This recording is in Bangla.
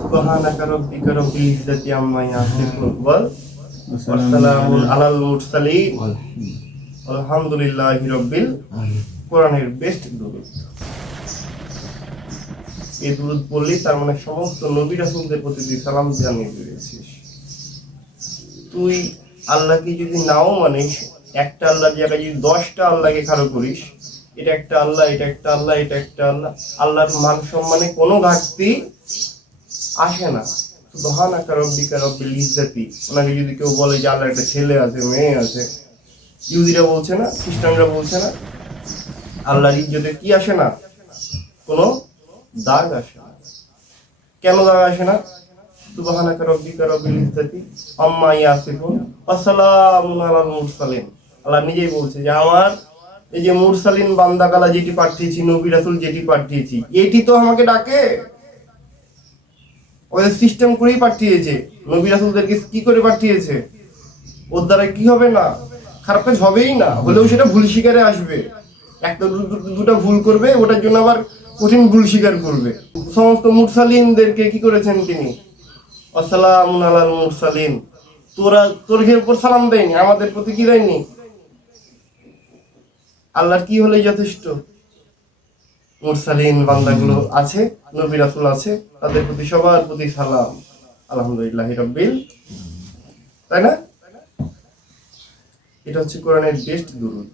সুবহানাকা রাব্বিকা রাব্বিল ইজ্জাতি আম্মা ইয়াসিফুন ওয়া সালামুন আলাল মুরসালিন আলহামদুলিল্লাহি রাব্বিল আলামিন। কোরআনের বেস্ট দুরূদ। এই দুরূদ পড়লে তার মানে সমস্ত নবী রাসূলদের প্রতি তুই সালাম জানিয়ে দিয়েছিস। তুই আল্লাহকে যদি নাও মানিস, একটা আল্লাহর জায়গায় যদি 10টা আল্লাহকে খাড়া করিস, এটা একটা আল্লাহ, এটা একটা আল্লাহ, এটা একটা আল্লাহ, আল্লাহর মান সম্মানে কোনো ঘাটতি আসে না। সুবহানাকা রাব্বিকা রাব্বিল ইজ্জাতি, ওনাকে যদি কেউ বলে যে আল্লাহর একটা ছেলে আছে, মেয়ে আছে, ইহুদিরা বলছে না, খ্রিস্টানরা বলছে না, আল্লাহর ইজ্জতে কি আসে না? কোনো দাগ আসে না। কেন দাগ আসে না? সুবহানাকা রাব্বিকা রাব্বিল ইজ্জাতি আম্মা ইয়াসিফুন ওয়া সালামুন আলাল মুরসালিন। আল্লাহ নিজেই বলছে যে আমার এই যে মুরসালিন বান্দাকালা যেটি পাঠিয়েছি, নবী রাসূল যেটি পাঠিয়েছি, এটি তো আমাকে ডাকে। ওদের সিস্টেম করেই পাঠিয়েছে। নবী রাসূলদেরকে কি করে পাঠিয়েছে? ওর দ্বারা কি হবে না? খারাপ কাজ হবেই না, হলেও সেটা ভুল স্বীকারে আসবে। একটা দুটা ভুল করবে, ওটার জন্য আবার কঠিন ভুল স্বীকার করবে। সমস্ত মুরসালিনদেরকে কি করেছেন তিনি? আসসালামু আলাল মুরসালিন। তোর উপর সালাম দেয়নি, আমাদের প্রতি কি দেয়নি? আল্লাহর কি হলেই যথেষ্ট? মুরসালিন বান্দাগুলো আছে, নবী রাসূল আছে, তাদের প্রতি সবার প্রতি সালাম। আলহামদুলিল্লাহি রাব্বিল, তাই না? এটা হচ্ছে কোরআনের বেস্ট দুরূদ।